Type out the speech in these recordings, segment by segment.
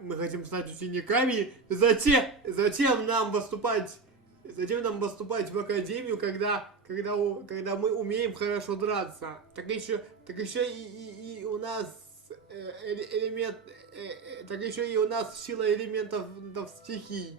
мы хотим стать учениками, затем нам поступать в академию, когда мы умеем хорошо драться. Так еще и у нас так еще и у нас сила элементов стихий.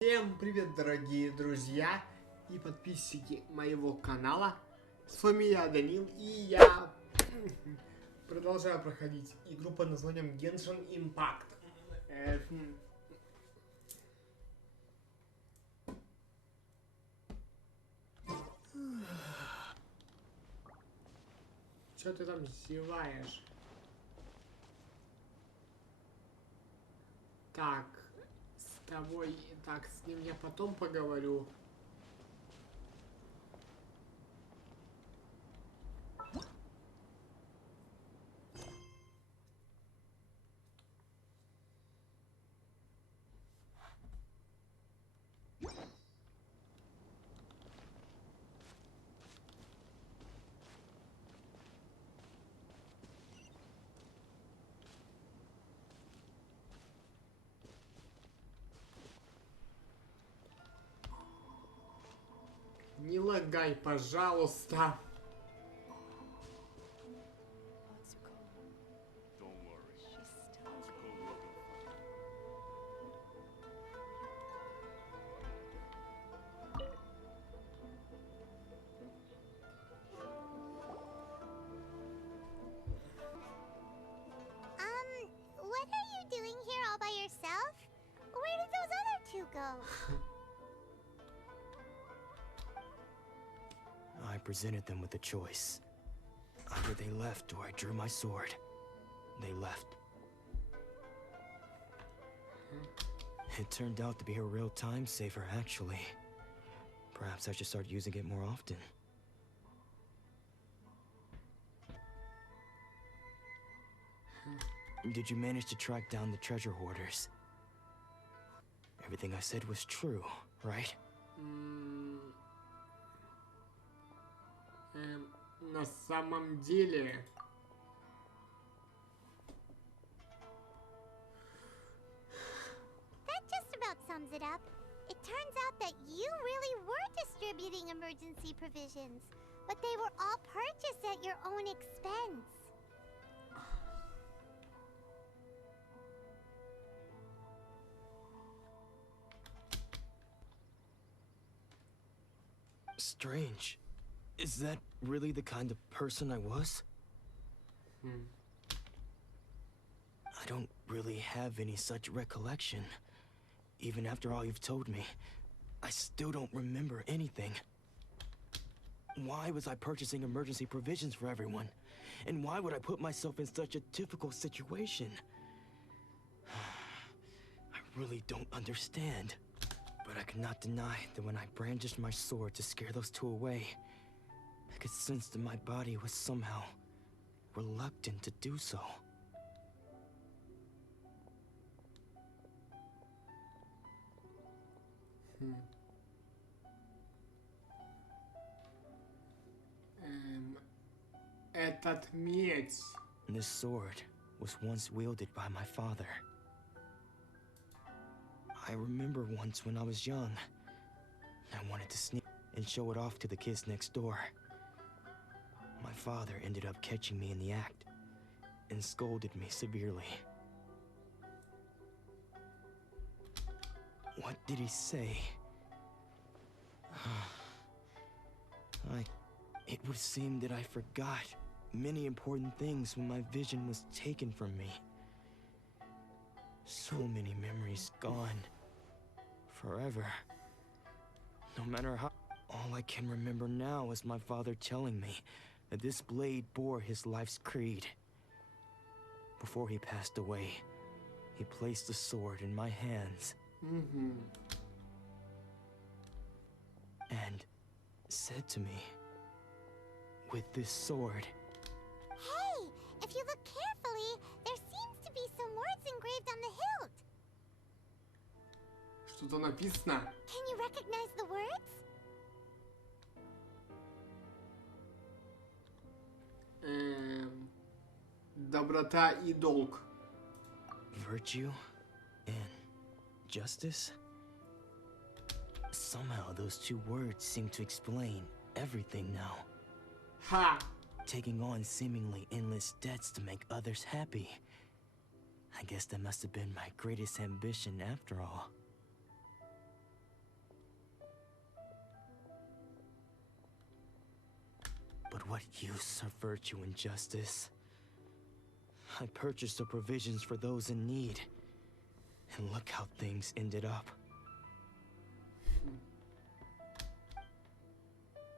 Всем привет, дорогие друзья и подписчики моего канала. С вами я, Данил, и я продолжаю проходить игру под названием Genshin Impact. Чё ты там зеваешь? Так, с тобой, так, с ним я потом поговорю. Не лагай, пожалуйста. What are you doing here all by yourself? Where did those other two go? I presented them with a choice. Either they left or I drew my sword. They left. It turned out to be a real time saver, actually. Perhaps I should start using it more often. Did you manage to track down the treasure hoarders? Everything I said was true, right? На самом деле... That just about sums it up. It turns out that you really were distributing emergency provisions, but they were all purchased at your own expense. Strange. Is that really the kind of person I was? I don't really have any such recollection. Even after all you've told me, I still don't remember anything. Why was I purchasing emergency provisions for everyone? And why would I put myself in such a difficult situation? I really don't understand. But I cannot deny that when I brandished my sword to scare those two away, I could sense that my body was somehow reluctant to do so. Этот меч. This sword was once wielded by my father. I remember once when I was young, I wanted to sneak and show it off to the kids next door. My father ended up catching me in the act and scolded me severely. What did he say? It would seem that I forgot many important things when my vision was taken from me. So many memories gone. Forever. No matter how... All I can remember now is my father telling me that this blade bore his life's creed. Before he passed away, he placed the sword in my hands. And said to me, with this sword... Hey, if you look carefully, there seems to be some on the hilt. Что-то написано. Can you recognize the words? Доброта и долг. Virtue and justice? Somehow those two words seem to explain everything now. Ха! Taking on seemingly endless debts to make others happy. I guess that must have been my greatest ambition after all. But what use are virtue and justice? I purchased the provisions for those in need. And look how things ended up.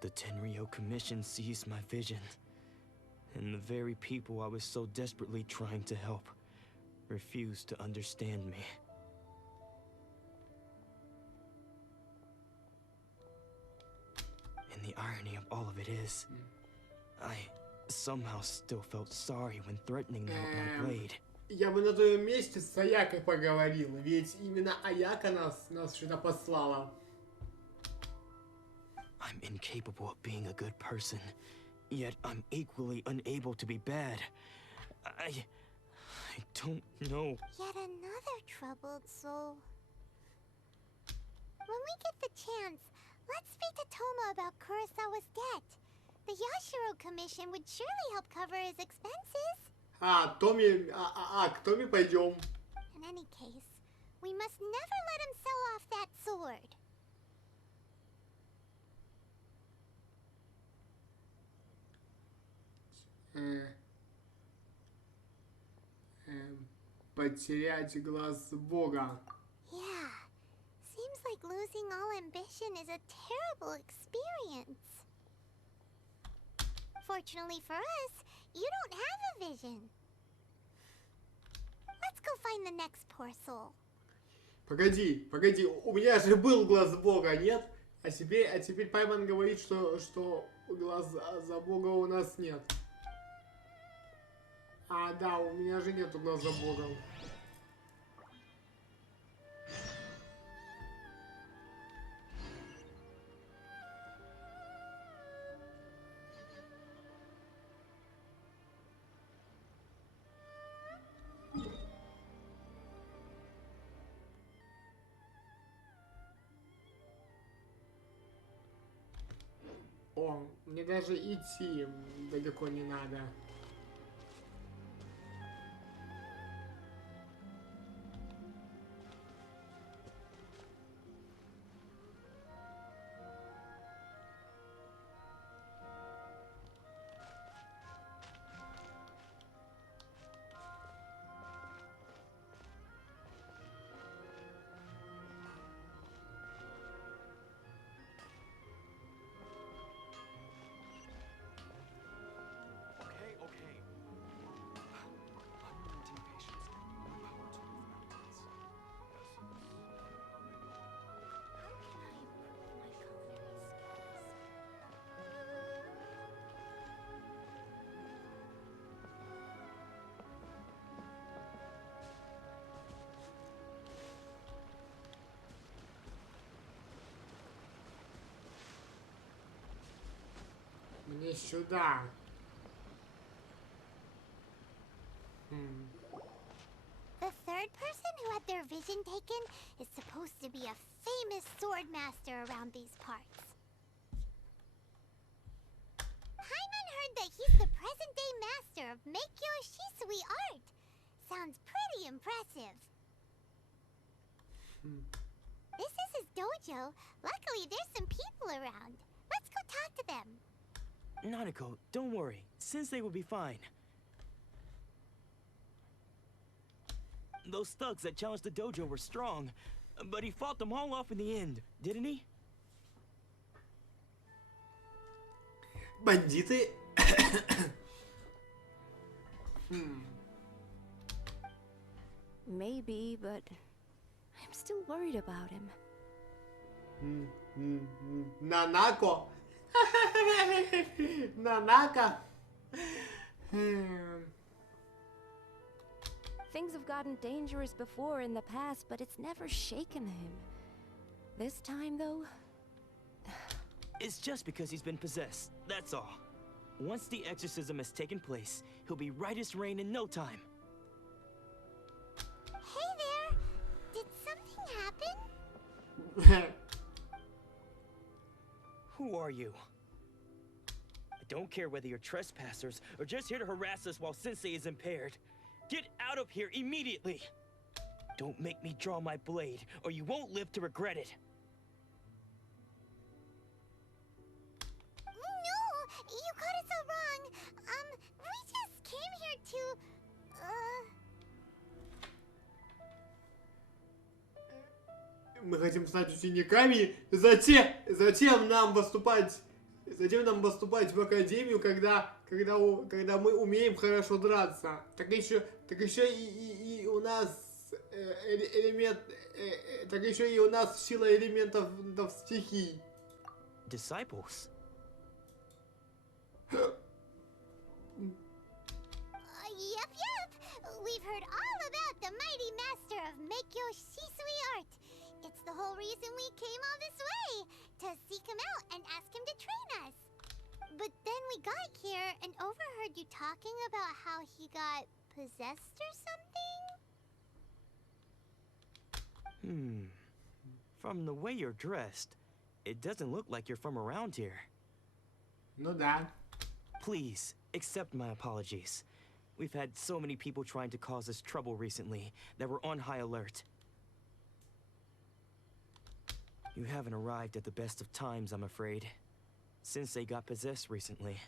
The Tenryo Commission seized my vision. And the very people I was so desperately trying to help refused to understand me. And the irony of all of it is, I somehow still felt sorry when threatening them with my blade. Я бы на твоем месте с Аякой поговорил, ведь именно Аяка нас сюда послала. I'm incapable of being a good person, yet I'm equally unable to be bad. I don't know. Yet another troubled soul. When we get the chance, let's speak to Toma about Kurosawa's debt. The Yashiro Commission would surely help cover his expenses. К Томе пойдем. In any case, we must never let him sell off that sword. Потерять глаз Бога. Yeah, seems like losing all ambition is a terrible experience. Fortunately for us, you don't have a vision. Let's go find the next poor soul. Погоди, у меня же был глаз Бога, нет? А теперь Пайман говорит, что глаза за Бога у нас нет. А, да, у меня же нету глаза Бога. О, мне даже идти далеко не надо. Мне сюда. The third person who had their vision taken is supposed to be a famous sword master around these parts. Paimon heard that he's the present-day master of Meikyo Shisui art. Sounds pretty impressive. This is his dojo. Luckily, there's some people around. Let's go talk to them. Nanako, don't worry. Sensei will be fine. Those thugs that challenged the dojo were strong, but he fought them all off in the end, didn't he? Бандиты. Maybe, but I'm still worried about him. Нанако. Нанака. Things have gotten dangerous before in the past, but it's never shaken him. This time, though... It's just because he's been possessed, that's all. Once the exorcism has taken place, he'll be right as rain in no time. Hey there! Did something happen? Who are you? I don't care whether you're trespassers or just here to harass us while Sensei is impaired. Get out of here immediately! Don't make me draw my blade, or you won't live to regret it. No! You got it so wrong! We just came here to... Мы хотим стать учениками, затем нам поступать в академию, когда мы умеем хорошо драться. Так еще и у нас так еще и у нас сила элементов стихий. Disciples? Yep. We've heard all about the mighty master of Meikyo Shisui art. It's the whole reason we came all this way, to seek him out and ask him to train us. But then we got here and overheard you talking about how he got possessed or something? From the way you're dressed, it doesn't look like you're from around here. Ну да. Please, accept my apologies. We've had so many people trying to cause us trouble recently that we're on high alert. You haven't arrived at the best of times, I'm afraid. Sensei got possessed recently,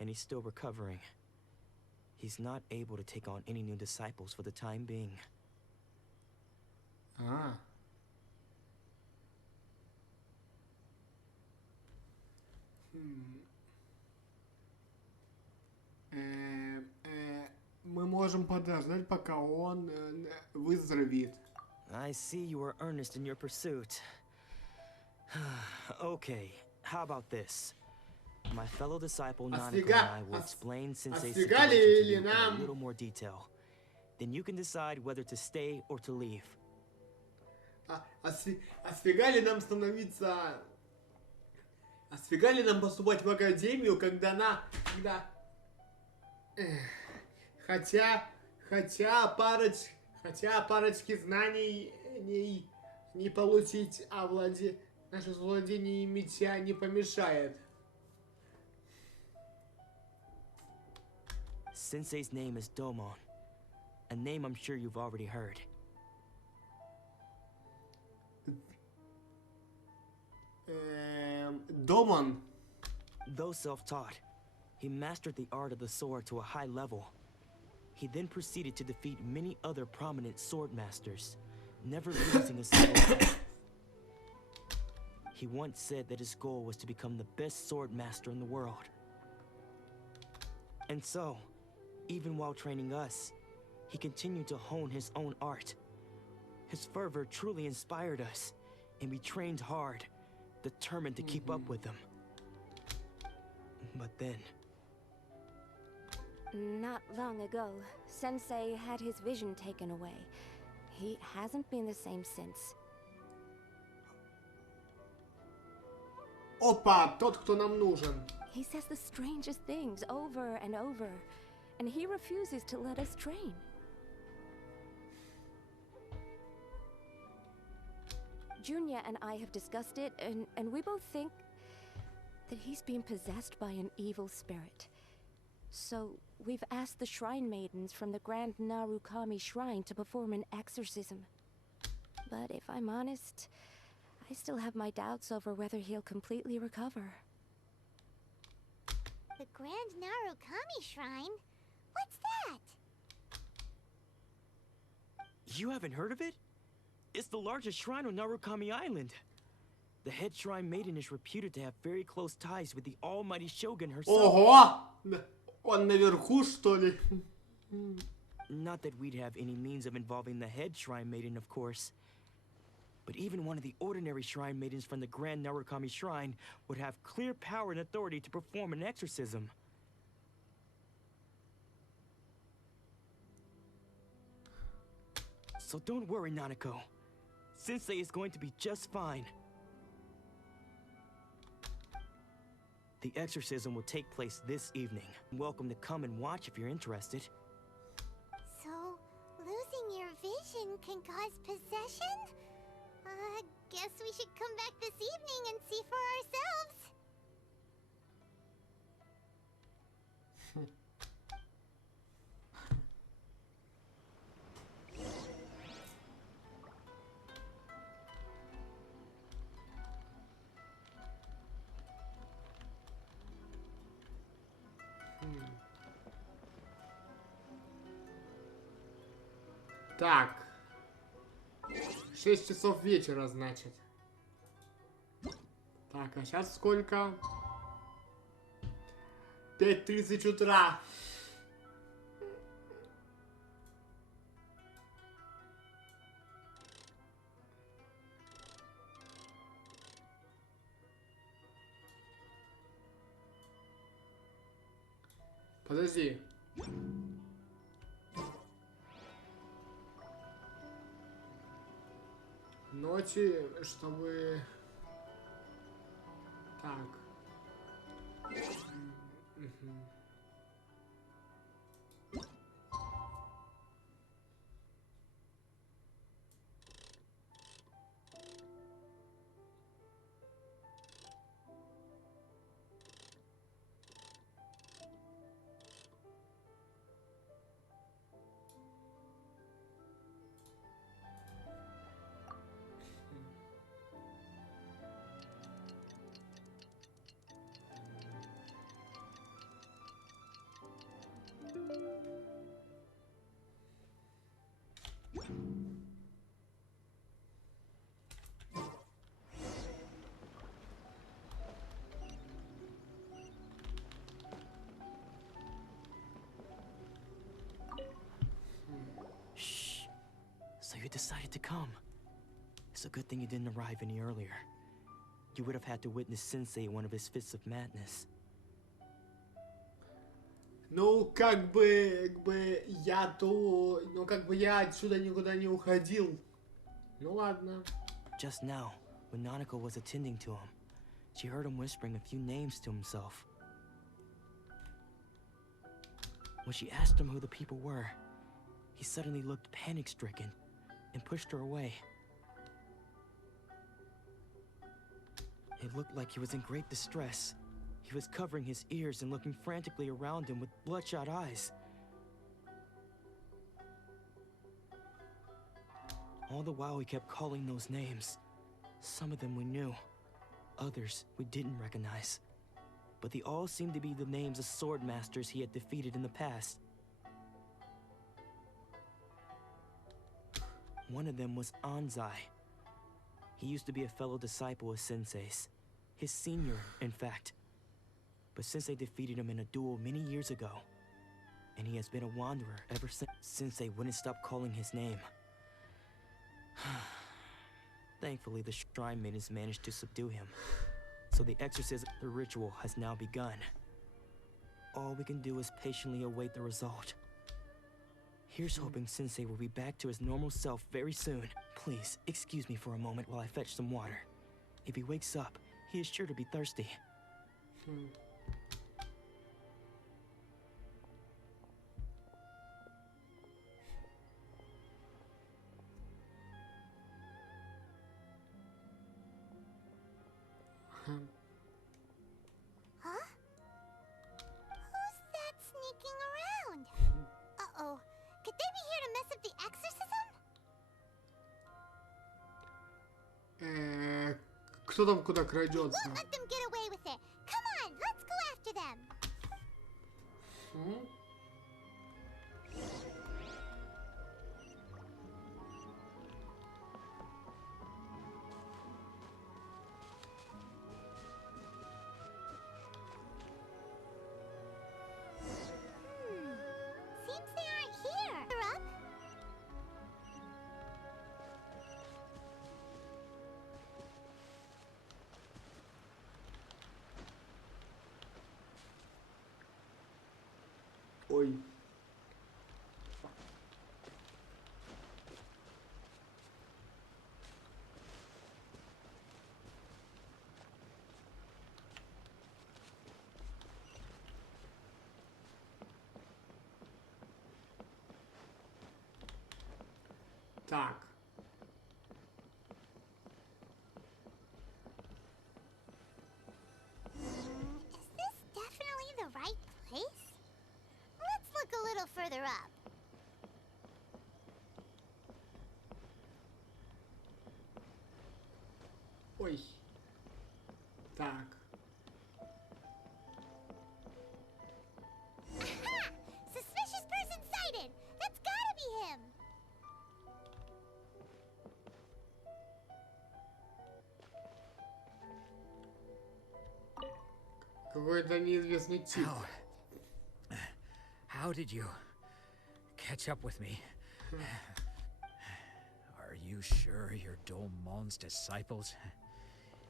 and he's still recovering. He's not able to take on any new disciples for the time being. Мы можем подождать, пока он выздоровеет. I see you are earnest in your pursuit. Okay, how about this? My fellow disciple Nanako and I will explain Sensei's situation to you in a little more detail. Then you can decide whether to stay or to leave. Сфига ли нам поступать в академию, хотя парочки знаний не получить, а наше владение меча не помешает. Sensei's name is Domon, a name I'm sure you've already heard. Домон. Though self-taught, he mastered the art of the sword to a high level. He then proceeded to defeat many other prominent sword masters, never losing a single fight. He once said that his goal was to become the best sword master in the world. And so, even while training us, he continued to hone his own art. His fervor truly inspired us, and we trained hard, determined to keep up with him. But then... Not long ago, Sensei had his vision taken away. He hasn't been the same since. Опа, тот, кто нам нужен. He says the strangest things over and over, and he refuses to let us train. Junya and I have discussed it, and we both think that he's been possessed by an evil spirit. So, we've asked the shrine maidens from the Grand Narukami Shrine to perform an exorcism. But if I'm honest, I still have my doubts over whether he'll completely recover. The Grand Narukami Shrine? What's that? You haven't heard of it? It's the largest shrine on Narukami Island. The head shrine maiden is reputed to have very close ties with the almighty shogun herself. Ого! Он наверху, что ли? Not that we'd have any means of involving the head shrine maiden, of course. But even one of the ordinary shrine maidens from the Grand Narukami Shrine would have clear power and authority to perform an exorcism. So don't worry, Nanako. Sensei is going to be just fine. The exorcism will take place this evening. Welcome to come and watch if you're interested. So, losing your vision can cause possession? Guess we should come back this evening and see for ourselves. Так. 6 часов вечера, значит. Так, а сейчас сколько? 5:30 утра. Подожди. Ночи, чтобы... Так. Мгм. Shh. So you decided to come. It's a good thing you didn't arrive any earlier. You would have had to witness Sensei in one of his fits of madness. Ну, как бы я отсюда никуда не уходил. Ну ладно. Just now, when Nanako was attending to him, she heard him whispering a few names to himself. When she asked him who the people were, he suddenly looked panic-stricken and pushed her away. It looked like he was in great distress. He was covering his ears and looking frantically around him with bloodshot eyes. All the while he kept calling those names. Some of them we knew, others we didn't recognize. But they all seemed to be the names of sword masters he had defeated in the past. One of them was Anzai. He used to be a fellow disciple of Sensei's. His senior, in fact. But Sensei defeated him in a duel many years ago. And he has been a wanderer ever since. Sensei wouldn't stop calling his name. Thankfully, the shrine maidens managed to subdue him. So the exorcism, the ritual, has now begun. All we can do is patiently await the result. Here's hoping Sensei will be back to his normal self very soon. Please, excuse me for a moment while I fetch some water. If he wakes up, he is sure to be thirsty. Huh? Who's that sneaking around? Uh-oh. Could they be here to mess up the exorcism? Кто там куда We крадется? won't let them get away with it. Come on, let's go after them. Seems they aren't here. They're up. Так. Is this definitely the right place? Let's look a little further up. Ой. Так. Aha! Suspicious person sighted! That's gotta be him! Какой-то неизвестный тип. How did you catch up with me? Are you sure you're Domon's disciples?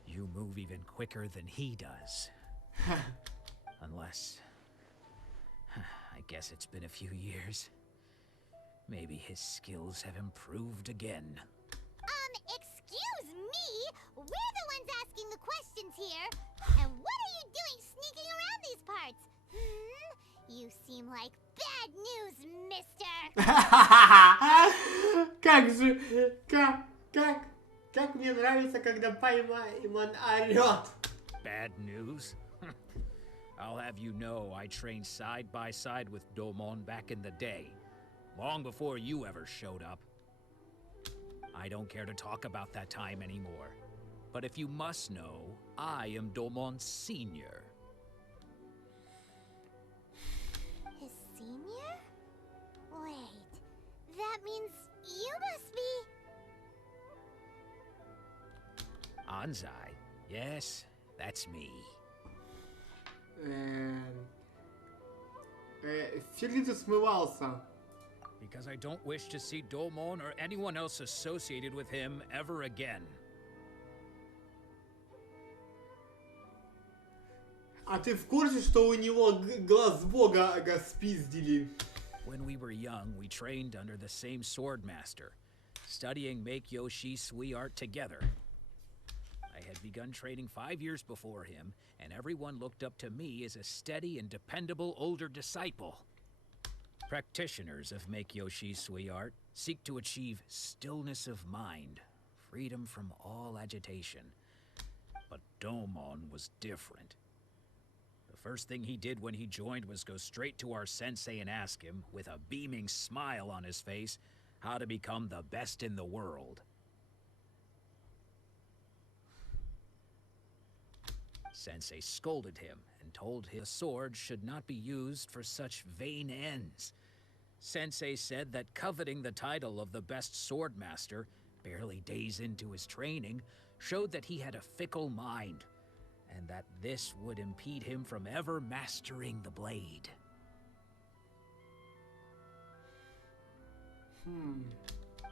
You move even quicker than he does. Unless... I guess it's been a few years. Maybe his skills have improved again. Excuse me? We're the ones asking the questions here. And what are you doing sneaking around these parts? You seem like bad news, mister. Как же... Как мне нравится, когда Пайман орёт. Bad news? I'll have you know I trained side by side with Domon back in the day. Long before you ever showed up. I don't care to talk about that time anymore. But if you must know, I am Domon's senior. His senior? Wait, that means you must be... Anzai? Yes, that's me. Фиолетовый смывался. Because I don't wish to see Domon or anyone else associated with him ever again. А ты в курсе, что у него глаз бога спиздили? When we were young, we trained under the same sword master, studying Meikyo Shisui art together. I had begun training 5 years before him, and everyone looked up to me as a steady and dependable older disciple. Practitioners of Meikyo Shisui art seek to achieve stillness of mind, freedom from all agitation. But Domon was different. The first thing he did when he joined was go straight to our sensei and ask him, with a beaming smile on his face, how to become the best in the world. Sensei scolded him and told him the sword should not be used for such vain ends. Sensei said that coveting the title of the best sword master, barely days into his training, showed that he had a fickle mind, and that this would impede him from ever mastering the blade.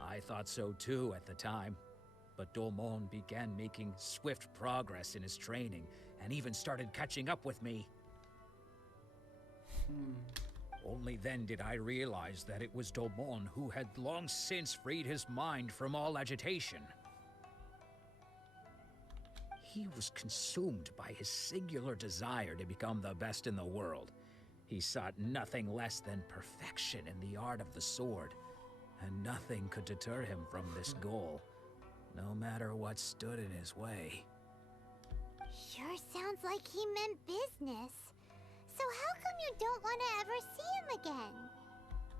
I thought so too at the time, but Domon began making swift progress in his training, and even started catching up with me. Only then did I realize that it was Domon who had long since freed his mind from all agitation. He was consumed by his singular desire to become the best in the world. He sought nothing less than perfection in the art of the sword, and nothing could deter him from this goal, no matter what stood in his way. Sure sounds like he meant business. So how come you don't want to ever see him again?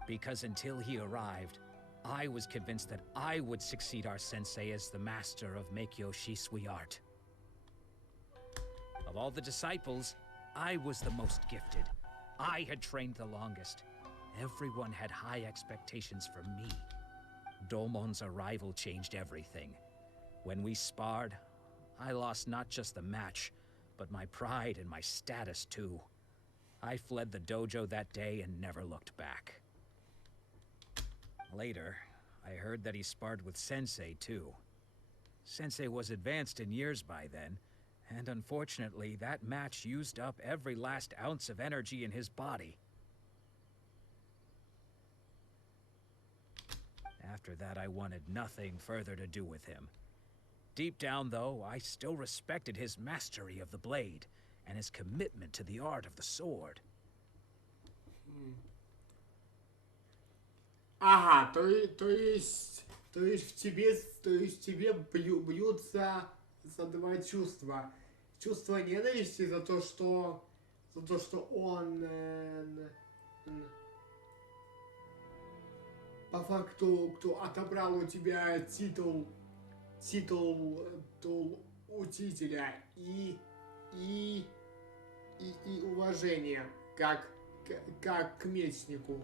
Because until he arrived, I was convinced that I would succeed our sensei as the master of Meikyo Shisui art. Of all the disciples, I was the most gifted. I had trained the longest. Everyone had high expectations from me. Domon's arrival changed everything. When we sparred, I lost not just the match, but my pride and my status too. I fled the dojo that day and never looked back. Later, I heard that he sparred with Sensei too. Sensei was advanced in years by then, and unfortunately that match used up every last ounce of energy in his body. After that, I wanted nothing further to do with him. Deep down, though, I still respected his mastery of the blade and his commitment to the art of the sword. Ага, то есть то есть в тебе бьются за два чувства. Чувство ненависти за то, что он по факту, кто отобрал у тебя титул учителя и уважение как к мечнику.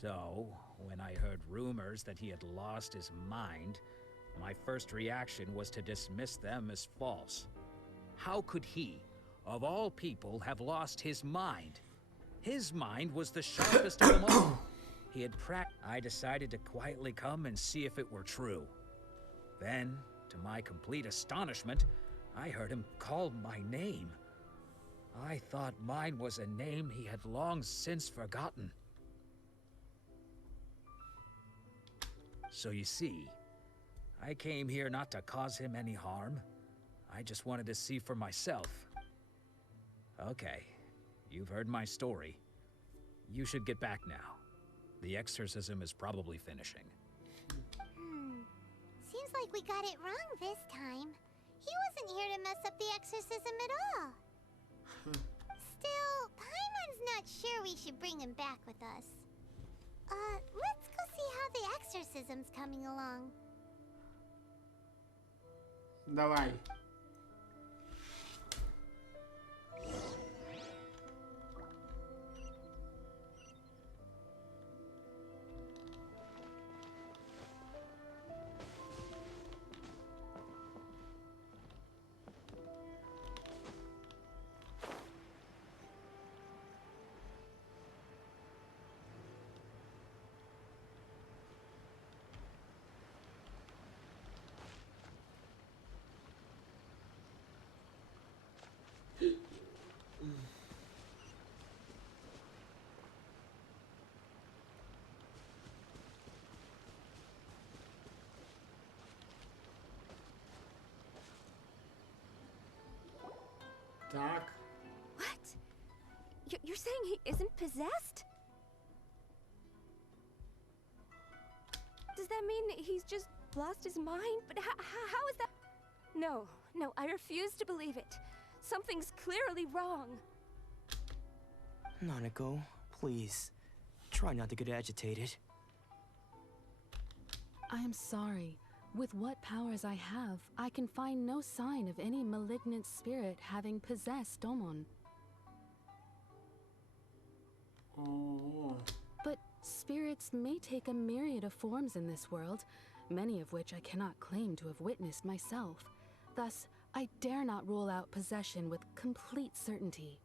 So, when I heard rumors that he had lost his mind, my first reaction was to dismiss them as false. How could he, of all people, have lost his mind? His mind was the sharpest of them all. He had I decided to quietly come and see if it were true. Then, to my complete astonishment, I heard him call my name. I thought mine was a name he had long since forgotten. So you see, I came here not to cause him any harm. I just wanted to see for myself. Okay, you've heard my story. You should get back now. The exorcism is probably finishing. Seems like we got it wrong this time. He wasn't here to mess up the exorcism at all. Still, Paimon's not sure we should bring him back with us. Let's go see how the exorcism's coming along. Давай. Так. What? You're saying he isn't possessed? Does that mean he's just lost his mind? But how is that? No, I refuse to believe it. Something's clearly wrong. Nanako, please. Try not to get agitated. I am sorry. With what powers I have, I can find no sign of any malignant spirit having possessed Domon. Oh. But spirits may take a myriad of forms in this world, many of which I cannot claim to have witnessed myself. Thus, I dare not rule out possession with complete certainty.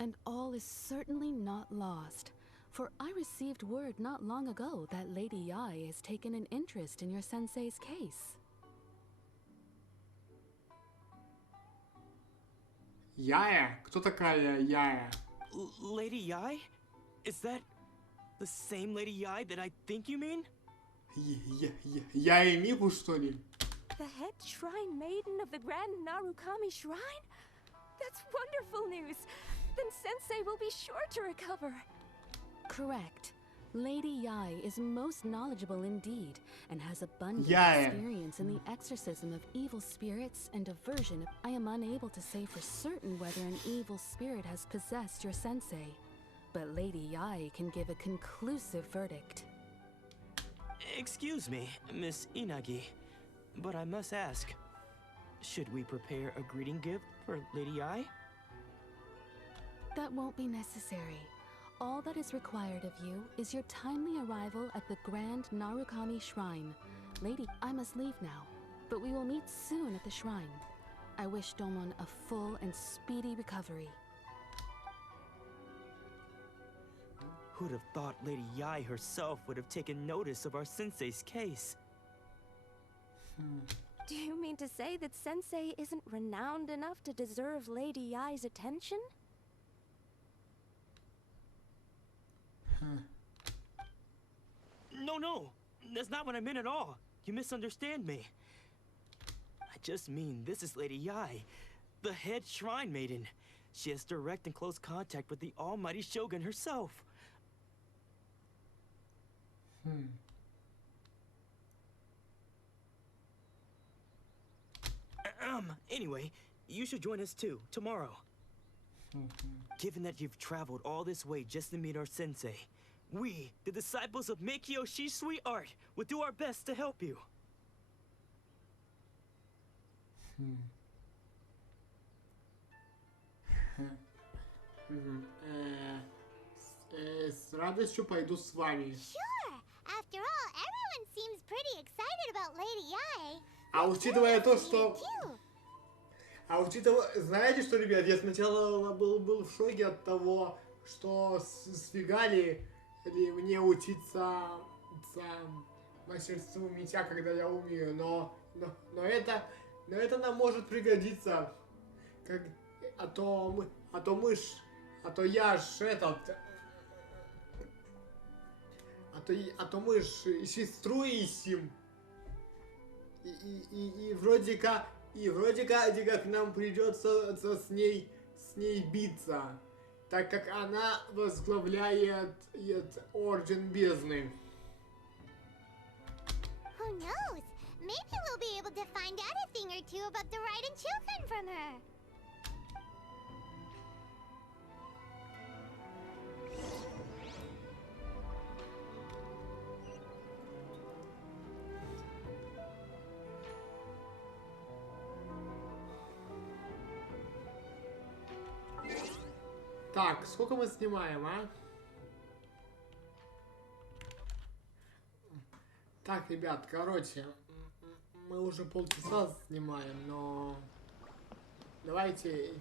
And all is certainly not lost. For I received word not long ago that Lady Yae has taken an interest in your sensei's case. Яя? Кто такая Яя? Lady Yae? Is that the same Lady Yae that I think you mean? Яя Мику, что ли? The head shrine maiden of the Grand Narukami Shrine? That's wonderful news. Then Sensei will be sure to recover. Correct. Lady Yae is most knowledgeable indeed, and has abundant Yae. experience in the exorcism of evil spirits and aversion. I am unable to say for certain whether an evil spirit has possessed your sensei, but Lady Yae can give a conclusive verdict. Excuse me, Miss Inagi, but I must ask, should we prepare a greeting gift for Lady Yae? That won't be necessary. All that is required of you is your timely arrival at the Grand Narukami Shrine. Lady, I must leave now, but we will meet soon at the shrine. I wish Domon a full and speedy recovery. Who'd have thought Lady Yae herself would have taken notice of our sensei's case? Do you mean to say that Sensei isn't renowned enough to deserve Lady Yae's attention? No, that's not what I meant at all. You misunderstand me. I just mean this is Lady Yae, the head shrine maiden. She has direct and close contact with the almighty Shogun herself. Anyway, you should join us too, tomorrow. Given that you've traveled all this way just to meet our sensei, we, the disciples of Meikyo Shisui Art, will do our best to help you. С радостью пойду с вами. Sure. After all, everyone seems pretty excited about Lady Yae. А учитывая то, что... Too. А учитывая... Знаете что, ребят, я сначала был в шоке от того, что сфигали ли мне учиться мастерству меча, когда я умею, но это нам может пригодиться, как, а то я ж этот, а то мы ж сестру ищем, и вроде как нам придется с ней биться, так как она возглавляет Орден Бездны. Who knows? Maybe we'll be able to find out a thing or two about the Raiden Children from her. Так, сколько мы снимаем, а? Так, ребят, короче, мы уже полчаса снимаем, но давайте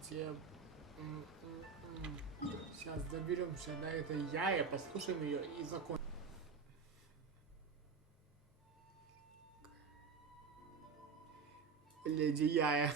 сейчас доберемся до этой Яи, послушаем ее и закончим. Леди Яя.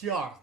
Черт!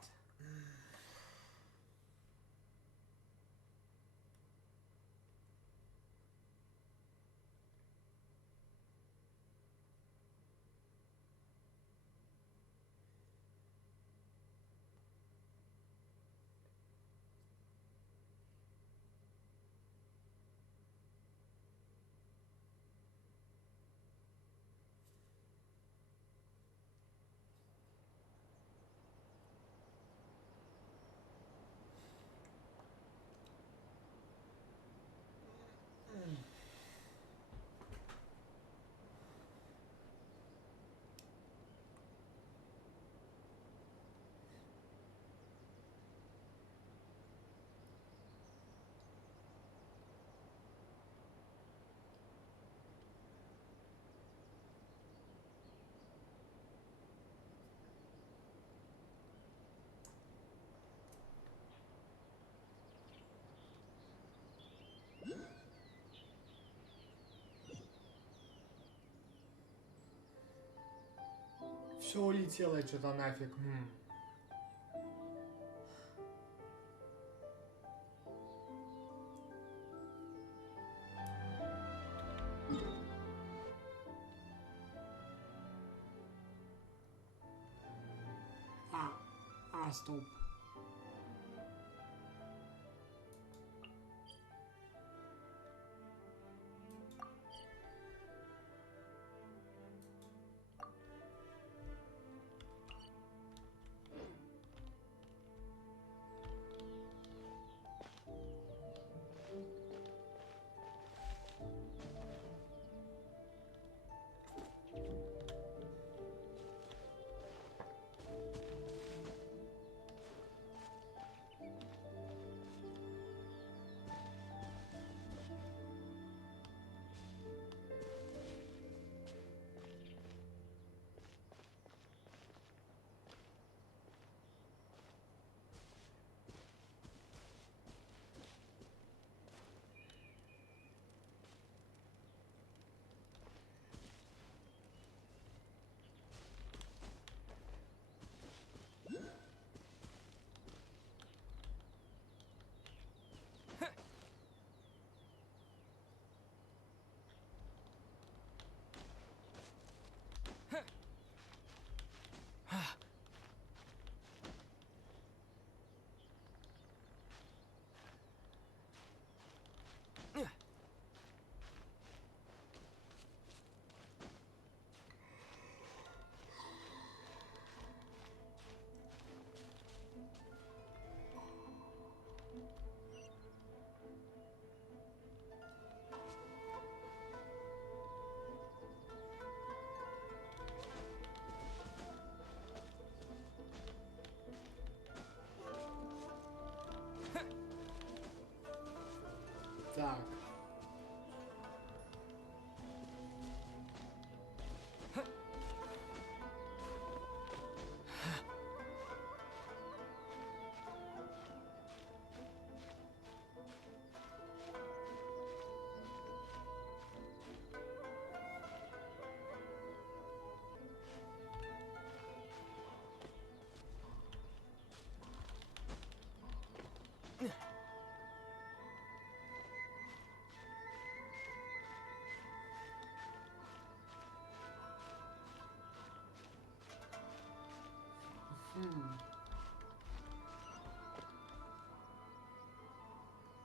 Все улетело что-то нафиг. Стоп.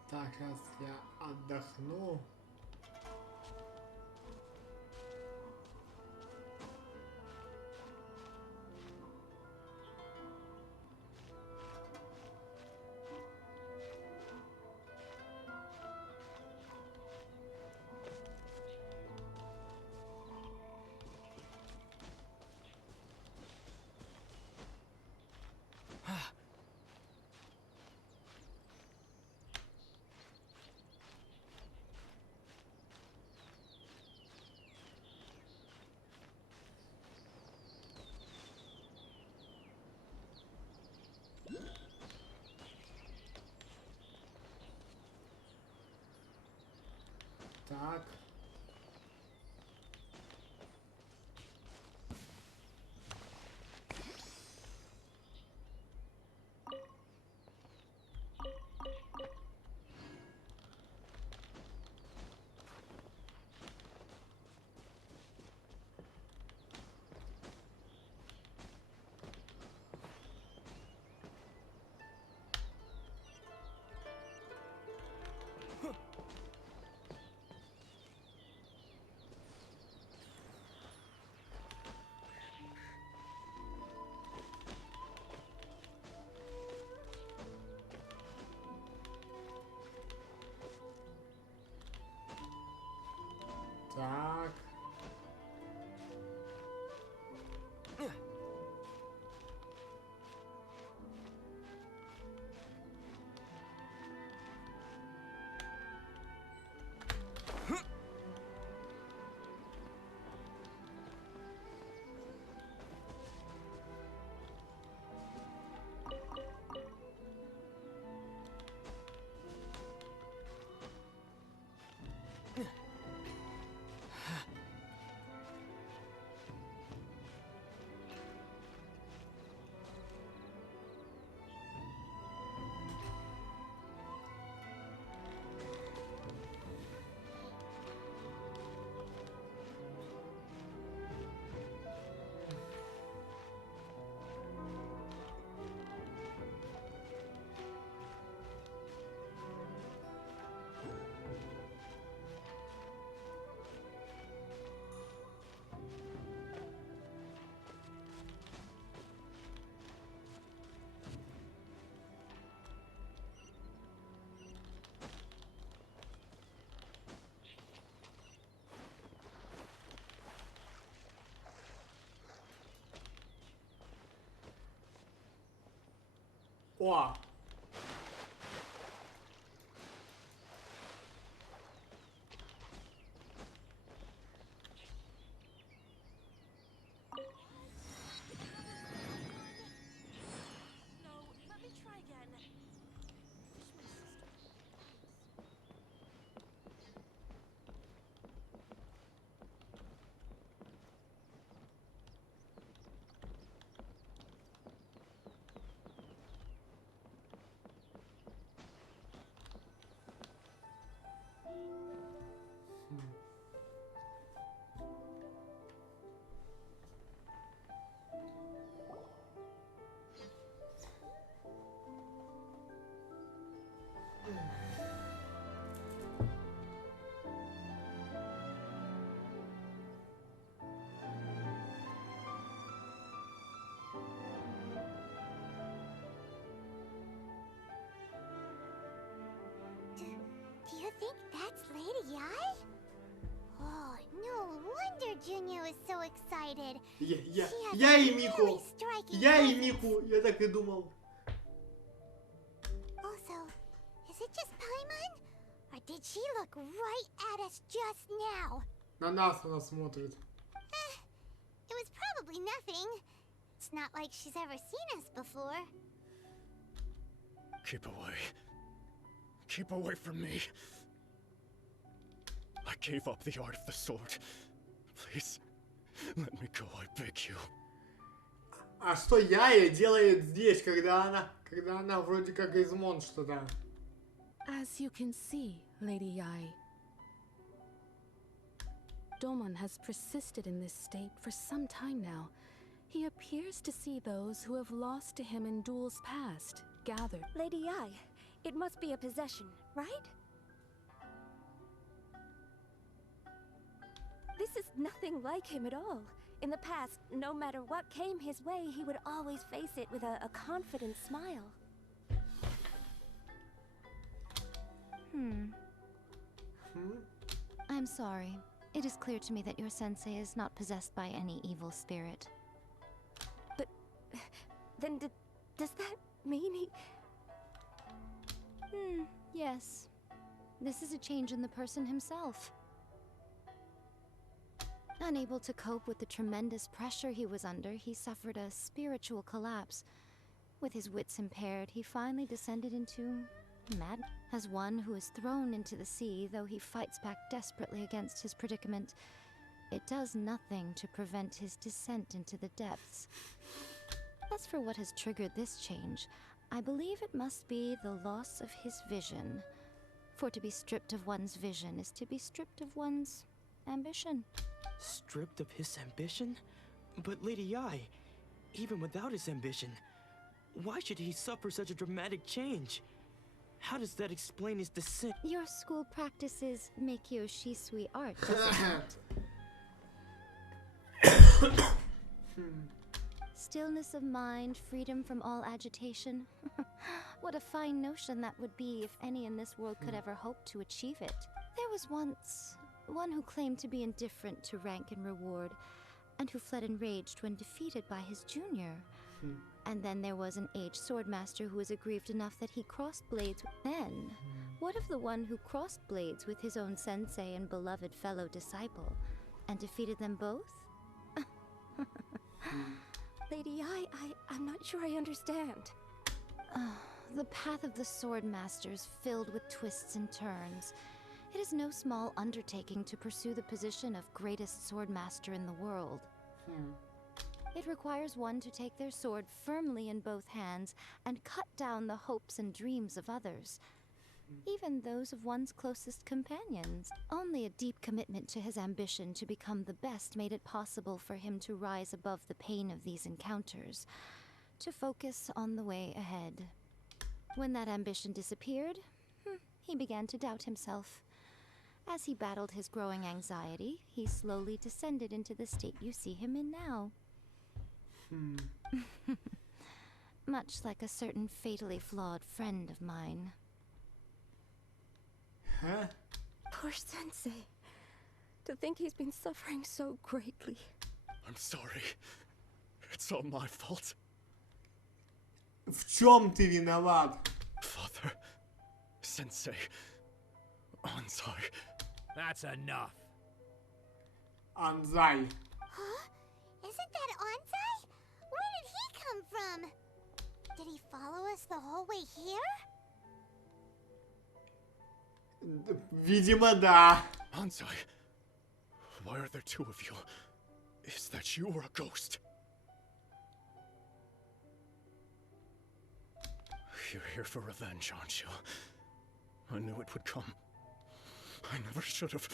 Так, сейчас я отдохну. Так. Так. О! No, let me try again. Do you think that's Lady Ai? Oh, no wonder Junior was so excited. Я и Мику. Я и Мику. Я так и думал. Also, is it just Paimon? Or did she look right at us just now? На нас она смотрит. It was probably nothing. It's not like she's ever seen us before. Keep away. Keep away from me. I gave up the art of the sword. Please, let me go, I beg you. А что Яя делает здесь, когда она вроде как из Мон что-то? As you can see, Lady Yai, Domon has persisted in this state for some time now. He appears to see those who have lost to him in duels past, gathered. Lady Ai, it must be a possession, right? This is nothing like him at all. In the past, no matter what came his way, he would always face it with a confident smile. I'm sorry. It is clear to me that your sensei is not possessed by any evil spirit. But then does that mean he... Yes. This is a change in the person himself. Unable to cope with the tremendous pressure he was under, he suffered a spiritual collapse. With his wits impaired, he finally descended into mad. As one who is thrown into the sea, though he fights back desperately against his predicament, it does nothing to prevent his descent into the depths. As for what has triggered this change, I believe it must be the loss of his vision. For to be stripped of one's vision is to be stripped of one's ambition. Stripped of his ambition? But Lady Ai, even without his ambition, why should he suffer such a dramatic change? How does that explain his descent? Your school practices Meikyo Shisui art, does it not? Stillness of mind, freedom from all agitation. What a fine notion that would be if any in this world could ever hope to achieve it. There was once one who claimed to be indifferent to rank and reward, and who fled enraged when defeated by his junior. And then there was an aged swordmaster who was aggrieved enough that he crossed blades with men. What of the one who crossed blades with his own sensei and beloved fellow disciple, and defeated them both? Lady Ai, I'm not sure I understand. The path of the swordmaster is filled with twists and turns. It is no small undertaking to pursue the position of greatest swordmaster in the world. It requires one to take their sword firmly in both hands and cut down the hopes and dreams of others, even those of one's closest companions. Only a deep commitment to his ambition to become the best made it possible for him to rise above the pain of these encounters, to focus on the way ahead. When that ambition disappeared, he began to doubt himself. As he battled his growing anxiety, he slowly descended into the state you see him in now. Much like a certain fatally flawed friend of mine. Huh? Poor Sensei. To think he's been suffering so greatly. I'm sorry. It's all my fault. В чем ты виноват? Father, Sensei, Anzai. That's enough. Анзай. Huh? Isn't that Onsai? Where did he come from? Did he follow us the whole way here? Видимо, да. Anzai, why are there two of you? Is that you or a ghost? You're here for revenge, aren't you? I knew it would come. I never should have.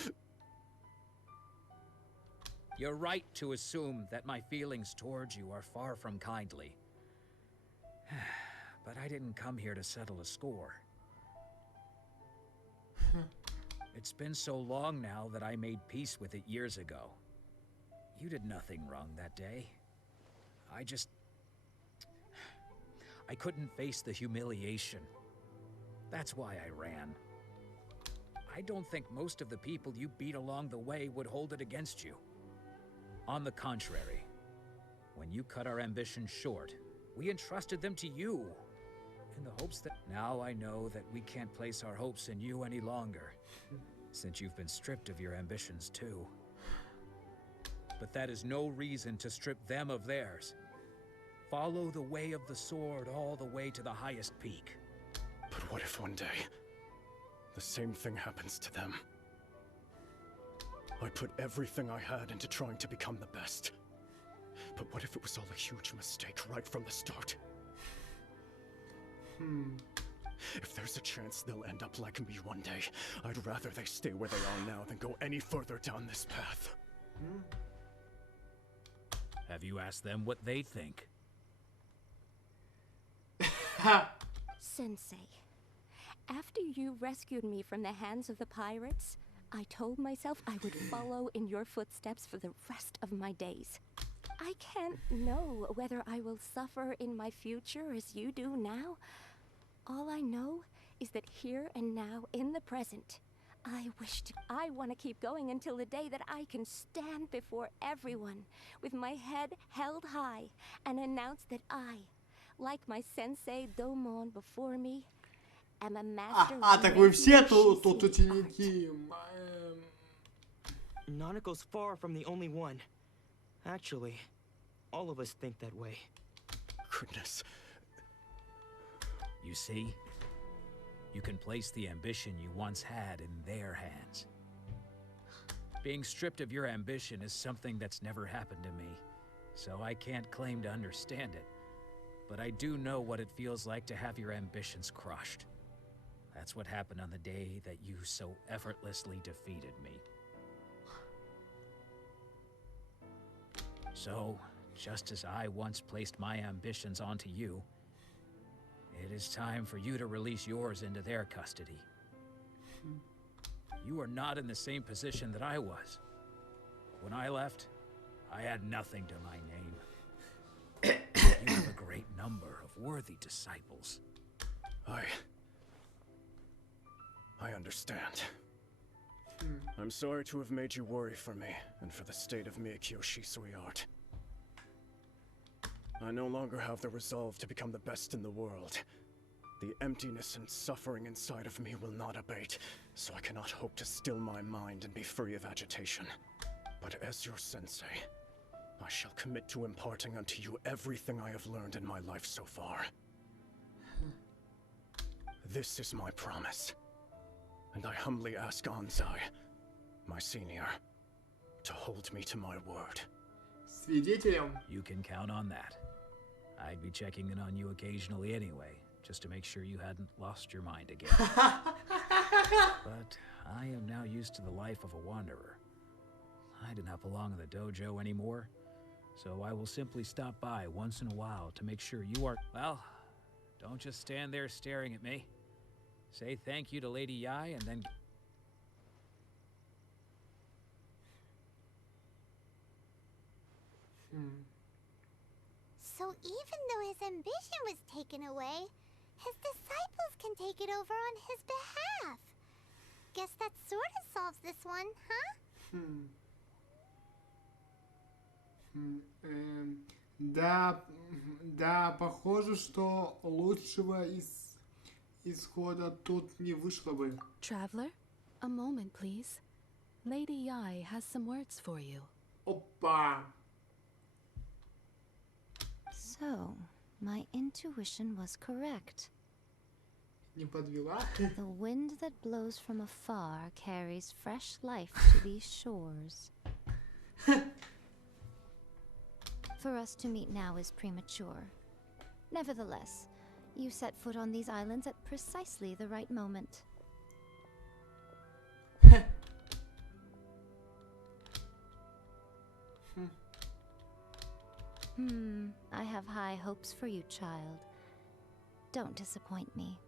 You're right to assume that my feelings towards you are far from kindly. But I didn't come here to settle a score. It's been so long now that I made peace with it years ago. You did nothing wrong that day. I couldn't face the humiliation. That's why I ran. I don't think most of the people you beat along the way would hold it against you. On the contrary, when you cut our ambitions short, we entrusted them to you, in the hopes that... Now I know that we can't place our hopes in you any longer, since you've been stripped of your ambitions too. But that is no reason to strip them of theirs. Follow the way of the sword all the way to the highest peak. But what if one day, the same thing happens to them? I put everything I had into trying to become the best. But what if it was all a huge mistake right from the start? If there's a chance they'll end up like me one day, I'd rather they stay where they are now than go any further down this path. Have you asked them what they think? Sensei, after you rescued me from the hands of the pirates, I told myself I would follow in your footsteps for the rest of my days. I can't know whether I will suffer in my future as you do now. All I know is that here and now, in the present, I want to keep going until the day that I can stand before everyone with my head held high and announce that I, like my sensei Domon before me, am a master of так вы making все Yoshi тут sweet ученики. Nanako's far from the only one. Actually, all of us think that way. Goodness. You see? You can place the ambition you once had in their hands. Being stripped of your ambition is something that's never happened to me, so I can't claim to understand it. But I do know what it feels like to have your ambitions crushed. That's what happened on the day that you so effortlessly defeated me. So, just as I once placed my ambitions onto you, it is time for you to release yours into their custody. You are not in the same position that I was. When I left, I had nothing to my name. You have a great number of worthy disciples. I understand. I'm sorry to have made you worry for me, and for the state of Miyakyo sweetheart. I no longer have the resolve to become the best in the world. The emptiness and suffering inside of me will not abate, so I cannot hope to still my mind and be free of agitation. But as your sensei, I shall commit to imparting unto you everything I have learned in my life so far. This is my promise. And I humbly ask Anzai, my senior, to hold me to my word. Свидетелем. You can count on that. I'd be checking in on you occasionally anyway, just to make sure you hadn't lost your mind again. But I am now used to the life of a wanderer. I do not belong in the dojo anymore, so I will simply stop by once in a while to make sure you are... Well, don't just stand there staring at me. Say thank you to Lady Yai and then... So even though his ambition was taken away, his disciples can take it over on his behalf. Guess that sort of solves this one, huh? Да, похоже, что лучшего исхода тут не вышло бы. Traveler, a moment, please. Lady Yai has some words for you. Опа! So, my intuition was correct. Не подвела? The wind that blows from afar carries fresh life to these shores. For us to meet now is premature. Nevertheless, you set foot on these islands at precisely the right moment. I have high hopes for you, child. Don't disappoint me.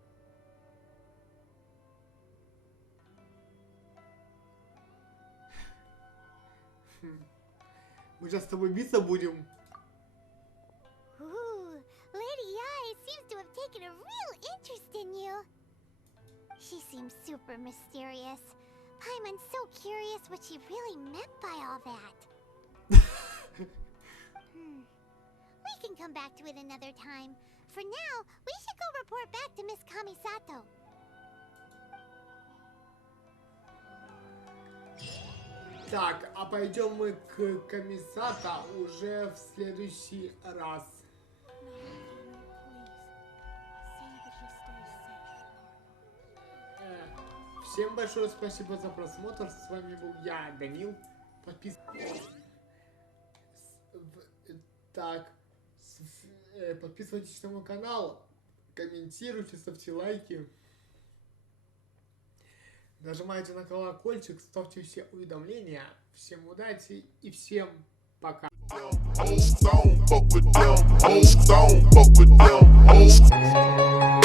Мы сейчас с тобой биться будем. Ooh, Lady Yai seems to have taken a real interest in you. She seems super mysterious. Paimon's so curious what she really meant by all that. We can come back to it another time. For now, we should go report back to Miss Kamisato. Так, а пойдем мы к комиссата уже в следующий раз. Всем большое спасибо за просмотр. С вами был я, Данил. Подписывайтесь на мой канал, комментируйте, ставьте лайки. Нажимайте на колокольчик, ставьте все уведомления. Всем удачи и всем пока. Пока. Hoes don't fuck with them. Hoes don't fuck with them. Hoes.